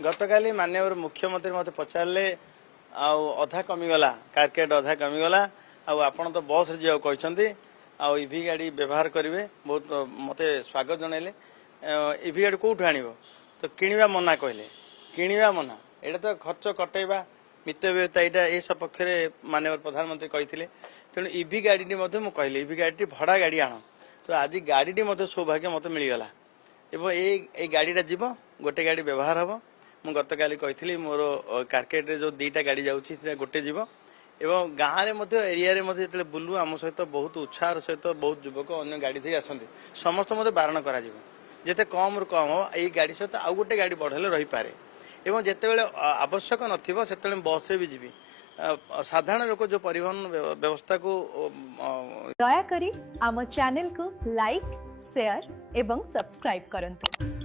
गतकाली माननीय मुख्यमंत्री मत पचारे अधा कमीगला कारकेट अधा कमीगला आपण तो बस जा कहते ईवी गाड़ी व्यवहार करेंगे बहुत मत स्वागत जनइले ईवी गाड़ी कौटू आण तो किणवा मना कहले किणवा मना यहाँ तो खर्च कटेवा मित व्यवस्था यहाँ ए सपक्ष माननीय प्रधानमंत्री कहते तेणु ईवी गाड़ी कहली ईवी गाड़ी भड़ा गाड़ी आण तो आज गाड़ी मत सौभाग्य मत मिलगला एवं ये गाड़ीटा जीव गोटे गाड़ी व्यवहार हम मुझे गतकाली कही मोर कारकेट जो दीटा गाड़ी जाऊँगी गोटे जीव एवं गाँव में एरिया जो बुलू आम सहित बहुत उत्साह सहित बहुत युवक अन्य गाड़ी थी आसती समस्त मत बारण कर जिते कम रु कम ये गाड़ी सहित आउ गोटे गाड़ी बढ़े रही पारे एवं जिते आवश्यक नथिबो सेते बस रे भी जीवी साधारण लोक जो परिवहन व्यवस्था को दया करी आम चैनल को लाइक शेयर एवं सब्सक्राइब करंतु।